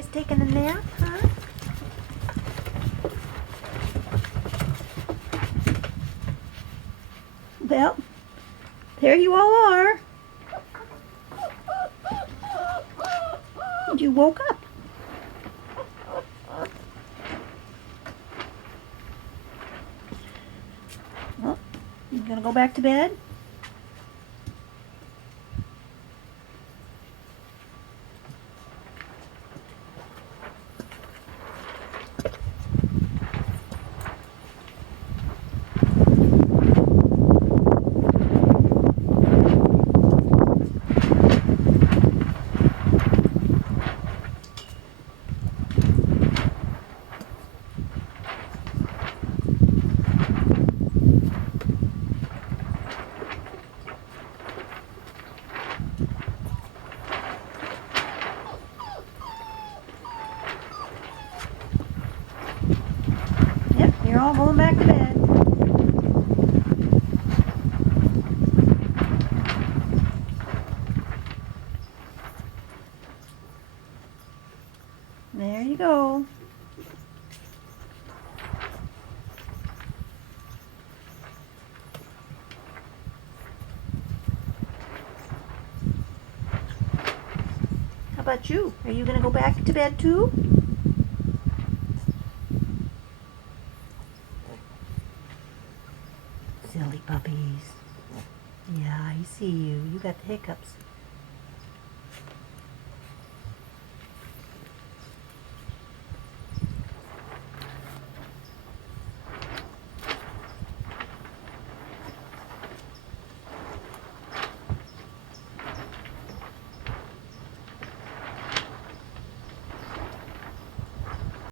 boys taking a nap, huh? Well, there you all are. And you woke up. Well, you gonna go back to bed? Yep, you're all going back to bed. There you go. How about you? Are you gonna go back to bed too? Silly puppies. Yeah, I see you. You got the hiccups.